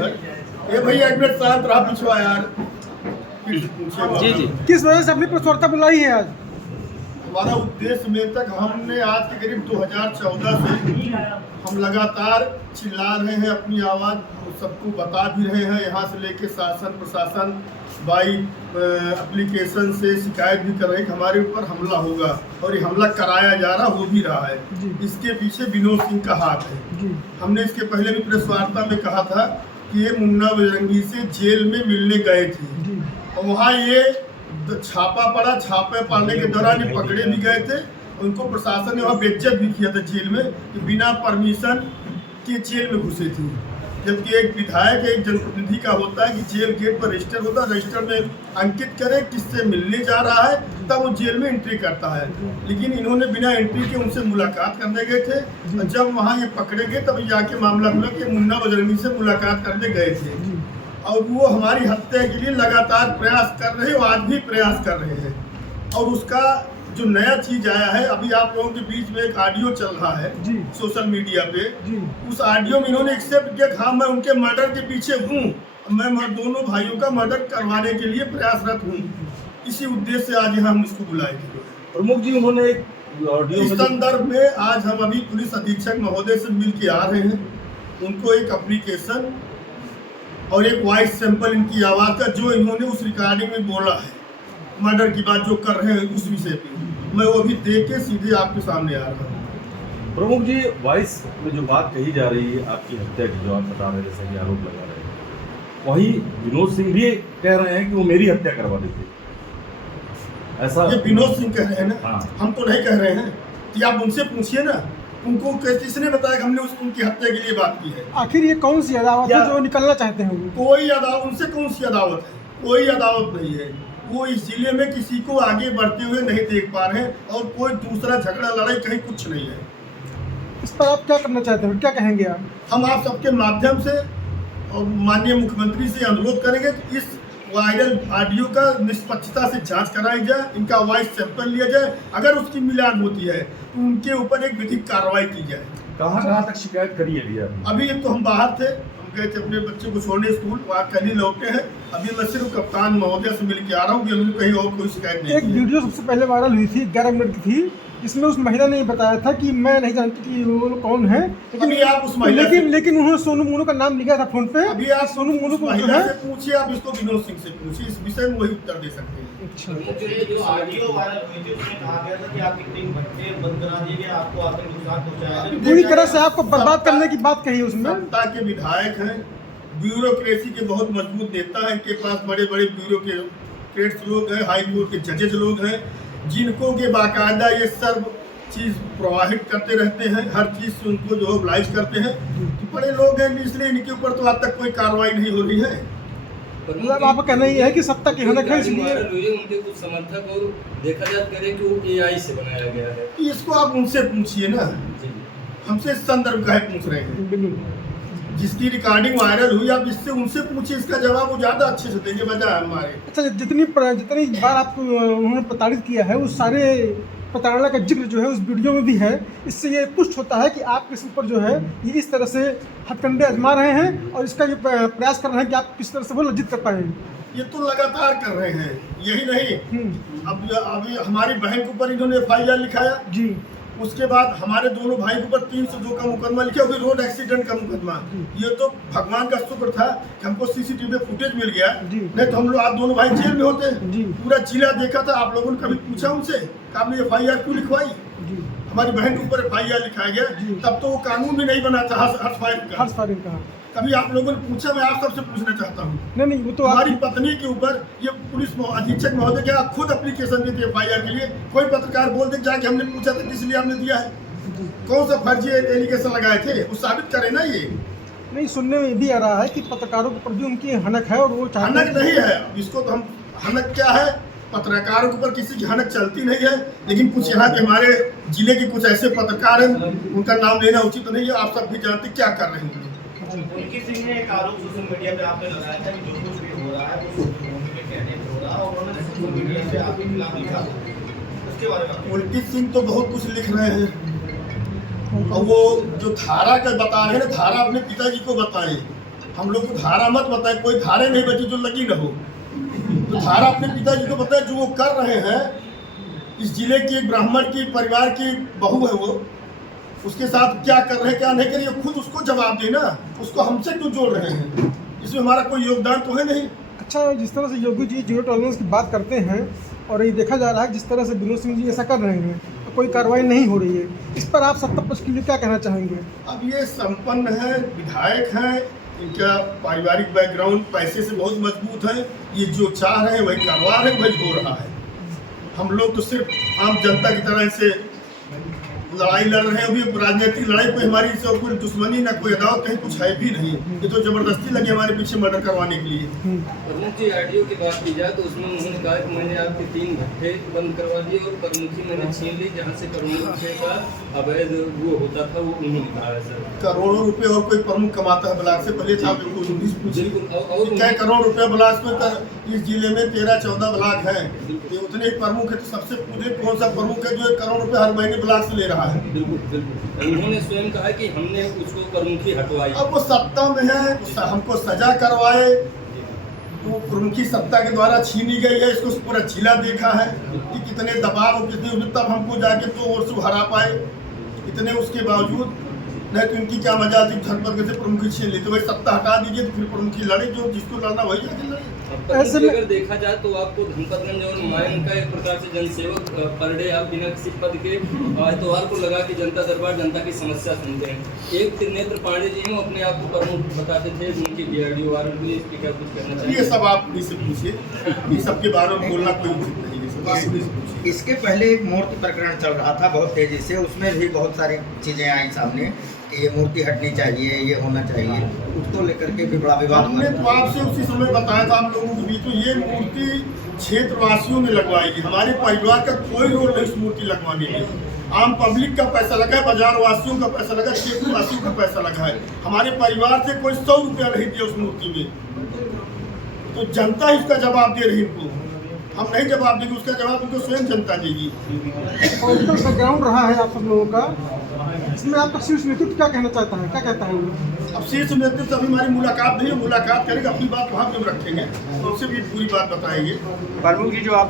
है। ये भैया एक मिनट शांत रहा, पिछवा यार। जी जी, किस वजह से अपनी प्रेस वार्ता बुलाई है आज? हमारा उद्देश्य में तक हमने आज के करीब 2014 से हम लगातार चिल्ला रहे हैं, अपनी आवाज़ सबको बता भी रहे हैं। यहाँ से लेके शासन प्रशासन बाई एप्लीकेशन से शिकायत भी कर रहे हैं कि हमारे ऊपर हमला होगा, और ये हमला कराया जा रहा हो भी रहा है। इसके पीछे विनोद सिंह का हाथ है। हमने इसके पहले भी प्रेस वार्ता में कहा था कि ये मुन्ना बजरंगी से जेल में मिलने गए थे, और वहाँ ये छापा पड़ा। छापे पड़ने के दौरान ये पकड़े भी गए थे। उनको प्रशासन ने वहाँ बेइज्जत भी किया था जेल में, कि बिना परमिशन के जेल में घुसे थे। जबकि एक विधायक एक जनप्रतिनिधि का होता है कि जेल गेट पर रजिस्टर होता है, रजिस्टर में अंकित करे किससे मिलने जा रहा है, तब वो जेल में एंट्री करता है। लेकिन इन्होंने बिना एंट्री के उनसे मुलाकात करने गए थे, और जब वहाँ ये पकड़े गए तब जाके मामला हुआ कि मुन्ना बजरंगी से मुलाकात करने गए थे, और वो हमारी हत्या के लिए लगातार प्रयास कर रहे हैं, आज भी प्रयास कर रहे हैं। और उसका जो नया चीज आया है, अभी आप लोगों के बीच में एक ऑडियो चल रहा है सोशल मीडिया पे। उस ऑडियो में इन्होंने एक्सेप्ट किया कि हाँ, मैं उनके मर्डर के पीछे हूँ, मैं दोनों भाइयों का मर्डर करवाने के लिए प्रयासरत हूँ। इसी उद्देश्य से आज यहाँ हम इसको बुलाए थे। प्रमुख जी, उन्होंने एक ऑडियो इस संदर्भ में आज हम अभी पुलिस अधीक्षक महोदय से मिल के आ रहे हैं। उनको एक एप्लीकेशन और एक वॉइस सैंपल इनकी आवाज़ का, जो इन्होंने उस रिकॉर्डिंग में बोला है, मर्डर की बात जो कर रहे हैं उस विषय पे, मैं वो भी देख के सीधे आपके सामने आ रहा हूँ। प्रमुख जी, वॉइस में जो बात कही जा रही है आपकी हत्या की, जो आप बता रहे हैं, जैसे कि आरोप लगा रहे हैं, वही विनोद सिंह भी कह रहे हैं कि वो मेरी हत्या करवा देते। ऐसा ये विनोद सिंह कह रहे हैं ना? हाँ। हम तो नहीं कह रहे हैं। कि आप उनसे पूछिए ना, उनको किसने बताया कि हमने उनकी हत्या के लिए बात की है? आखिर ये कौन सी अदावत है जो निकलना चाहते हैं वो? कोई अदावत, उनसे कौन सी अदावत है? कोई अदावत नहीं है। वो इस जिले में किसी को आगे बढ़ते हुए नहीं देख पा रहे हैं, और कोई दूसरा झगड़ा लड़ाई कहीं कुछ नहीं है। इस पर आप क्या करना चाहते हैं, क्या कहेंगे आप? हम आप सबके माध्यम से और माननीय मुख्यमंत्री से अनुरोध करेंगे कि इस वायरल ऑडियो का निष्पक्षता से जांच कराई जाए, इनका वॉइस सैंपल लिया जाए। अगर उसकी मिलान होती है तो उनके ऊपर एक विधिक कार्रवाई की जाए। कहाँ तक शिकायत करी है भैया? अभी तो हम बाहर थे, हम गए थे अपने बच्चे को छोड़ने स्कूल, वहाँ कल ही लौटे हैं। अभी मैं सिर्फ कप्तान महोदय से मिल के आ रहा हूँ कि हमने कहीं और कोई शिकायत नहीं एक वीडियो सबसे पहले वायरल हुई थी, 11 मिनट की थी, जिसमें उस महिला ने बताया था कि मैं नहीं जानती कि वो लोग कौन है, लेकिन आप उस महिला लेकिन उन्होंने सोनू मोनू का नाम लिखा था फोन पे। अभी आप सोनू मोनू को महिला से पूछिए, आप इसको विनोद सिंह से पूछिए, इस विषय में वही उत्तर दे सकते हैं। जो ऑडियो वायरल हुई थी उसमें कहा गया था कि आपकी टीम भट्टे बंद करा दिए गए, आपको आकर नुकसान पहुंचाया, पूरी तरह से आपको बर्बाद करने की बात कही उसमें। सत्ता के विधायक हैं, ब्यूरोक्रेसी के बहुत मजबूत नेता हैं, इनके पास बड़े बड़े ब्यूरोक्रेट्स लोग हैं, हाई कोर्ट के जजेज लोग हैं, जिनको के बाकायदा ये सब चीज़ प्रवाहित करते रहते हैं, हर चीज़ से उनको जो ऑब्लाइज करते हैं। तो बड़े लोग हैं, इसलिए इनके ऊपर तो आज तक कोई कार्रवाई नहीं हो रही है। मतलब आपका कहना ये है कि सत्ता की हनक है, इसलिए उनके कुछ समर्थक और देखा जा करें कि वो AI से बनाया गया है। इसको आप उनसे पूछिए ना, हमसे इस संदर्भ का पूछ रहे हैं। जिसकी रिकॉर्डिंग वायरल हुई, आप इससे उनसे पूछिए, इसका जवाब वो ज़्यादा अच्छे से देंगे बजाय हमारे। अच्छा, जितनी बार आपको उन्होंने प्रताड़ित किया है, उस सारे प्रताड़ना का जिक्र जो है उस वीडियो में भी है। इससे ये पुष्ट होता है कि आप किस ऊपर जो है ये इस तरह से हथकंडे आजमा रहे हैं, और इसका ये प्रयास कर रहे हैं कि आप किस तरह से वो लज्जित कर पाएं। ये तो लगातार कर रहे हैं, यही नहीं। अब अभी हमारी बहन के ऊपर इन्होंने FIR लिखाया जी। उसके बाद हमारे दोनों भाई के ऊपर 302 का मुकदमा लिखा, वो भी रोड एक्सीडेंट का मुकदमा। ये तो भगवान का शुक्र था कि हमको CCTV फुटेज मिल गया, नहीं तो हम लोग आप दोनों भाई जेल में होते। पूरा जिला देखा था। आप लोगों ने कभी पूछा उनसे कि आपने FIR क्यों लिखवाई? हमारी बहन के ऊपर FIR लिखाया गया, तब तो वो कानून भी नहीं बना था हर्ष फायरिंग का। कभी आप लोगों ने पूछा? मैं आप सबसे पूछना चाहता हूँ। नहीं, वो तो हमारी पत्नी के ऊपर ये पुलिस अधीक्षक महोदय क्या खुद एप्लीकेशन दी थी FIR के लिए? कोई पत्रकार बोल दे जाके हमने पूछा था किस लिए हमने दिया है? कौन सा फर्जी एलिगेशन लगाए थे? वो साबित करे ना। ये नहीं, सुनने में भी आ रहा है कि पत्रकारों के ऊपर भी उनकी हनक है, और वो हनक नहीं है। इसको तो हम हनक क्या है, पत्रकारों के ऊपर किसी की हनक चलती नहीं है। लेकिन कुछ यहाँ के हमारे जिले के कुछ ऐसे पत्रकार हैं, उनका नाम लेना उचित नहीं है। आप सब भी जानते क्या कर रहे हैं। उनकी सिंह ने एक आरोप सोशल मीडिया पे आपने लगाया था कि जो कुछ भी हो रहा है वो सोशल मीडिया के कहने पे हो रहा है, और उन्होंने सोशल मीडिया पे आपके खिलाफ लिखा, उसके बारे में? उल्टी सिंह तो बहुत कुछ लिख रहे हैं, और वो जो धारा का बता रहे हैं ना, धारा अपने पिताजी को बताए। हम लोग को धारा मत बताए, कोई धारे नहीं बची जो लगी न हो। तो धारा अपने पिताजी को बताए जो वो कर रहे हैं। इस जिले की एक ब्राह्मण की परिवार की बहू है, वो उसके साथ क्या कर रहे हैं क्या नहीं कर रही है, खुद उसको जवाब देना। उसको हमसे क्यों जोड़ रहे हैं? इसमें हमारा कोई योगदान तो है नहीं। अच्छा, जिस तरह से योगी जी जीरो टॉलरेंस की बात करते हैं और ये देखा जा रहा है जिस तरह से विनोद सिंह जी ऐसा कर रहे हैं तो कोई कार्रवाई नहीं हो रही है, इस पर आप सत्ता पक्ष के लिए क्या कहना चाहेंगे? अब ये संपन्न है, विधायक हैं, इनका पारिवारिक बैकग्राउंड पैसे से बहुत मजबूत है। ये जो चाह रहे हैं वही करवा रहे हैं, वही हो रहा है। हम लोग तो सिर्फ आम जनता की तरह से लड़ाई लड़ रहे हैं। अभी राजनीतिक लड़ाई कोई हमारी से कोई दुश्मनी ना कोई अदावत कहीं कुछ है भी नहीं। ये तो जबरदस्ती लगी हमारे पीछे मर्डर करवाने के लिए। प्रमुखी आरटीओ की बात की जाए तो उसमें उन्होंने कहा कि मैंने आपके 3 भट्टे बंद करवा दिए और प्रमुखी मैंने छीन ली, जहाँ से करोड़ों रुपये का अवैध वो होता था, वो उन्होंने कहा है सर। करोड़ों रुपए और कोई प्रमुख कमाता है ब्लाक से? पहले था बिल्कुल। क्या करोड़ रुपए ब्लाक में? इस जिले में 13-14 ब्लाक है, ये उतने प्रमुख है। तो सबसे पूछे कौन सा प्रमुख है जो 1 करोड़ रुपए हर महीने ब्लाक से ले रहा है? बिल्कुल। उन्होंने स्वयं कहा कि हमने उसको प्रमुखी हटवाई। अब वो सत्ता में है, हमको सजा करवाए तो प्रमुखी सत्ता के द्वारा छीनी गई है। इसको पूरा जिला देखा है कि कितने दबाव और कितने उसमें, तब हमको जाके 2 वोट से हरा पाए। इतने उसके बावजूद नहीं तो इनकी क्या मजा थी, धनपद से प्रमुखी छीन ली। तो वही सत्ता हटा दीजिए तो फिर प्रमुखी लड़े, जो जिसको लड़ना वही जाके लड़े। ऐसे में अगर देखा जाए तो आपको धनपतगंज और मायन का एक प्रकार से जनसेवक पर डे आप बिना किसी पद के एतवार को लगा कि जनता दरबार जनता की समस्या सुनते हैं। एक त्रिनेत्र पांडे जी हैं, अपने आप को प्रमुख बताते थे, उनकी डीआरडीओ वारंटी, इस पर क्या कुछ कहना चाहिए? ये सब आप उन्हीं से पूछिए, ये सबके बारे में बोलना कोई उचित नहीं है। सब आप उन्हीं से पूछिए। इसके पहले एक मूर्ति प्रकरण चल रहा था बहुत तेजी से, उसमें भी बहुत सारी चीजें आई सामने कि ये मूर्ति हटनी चाहिए, ये होना चाहिए, उसको लेकर के भी बड़ा विवाद हुआ। हमने तो आपसे उसी समय बताया था आप लोगों के बीच में, ये मूर्ति क्षेत्रवासियों ने लगवाई है। हमारे परिवार का कोई रोल नहीं इस मूर्ति लगवाने में। आम पब्लिक का पैसा लगा है, बाजार वासियों का पैसा लगा, क्षेत्रवासियों का पैसा लगा है। हमारे परिवार से कोई 100 रुपया नहीं दिया उस मूर्ति में। तो जनता इसका जवाब दे रही है इनको, हम नहीं जवाब देंगे, उसका जवाब उनको स्वयं जनता देगी। पॉलिटिकल बैकग्राउंड रहा है आप सब लोगों का, इसमें आपका शीर्ष नेतृत्व क्या कहना चाहता है, क्या कहता है वो? अब शीर्ष नेतृत्व से अभी हमारी मुलाकात नहीं है, मुलाकात करेंगे, अपनी बात वहाँ पे हम रखेंगे, तो उससे भी पूरी बात बताएंगे। प्रमुख जी जो आप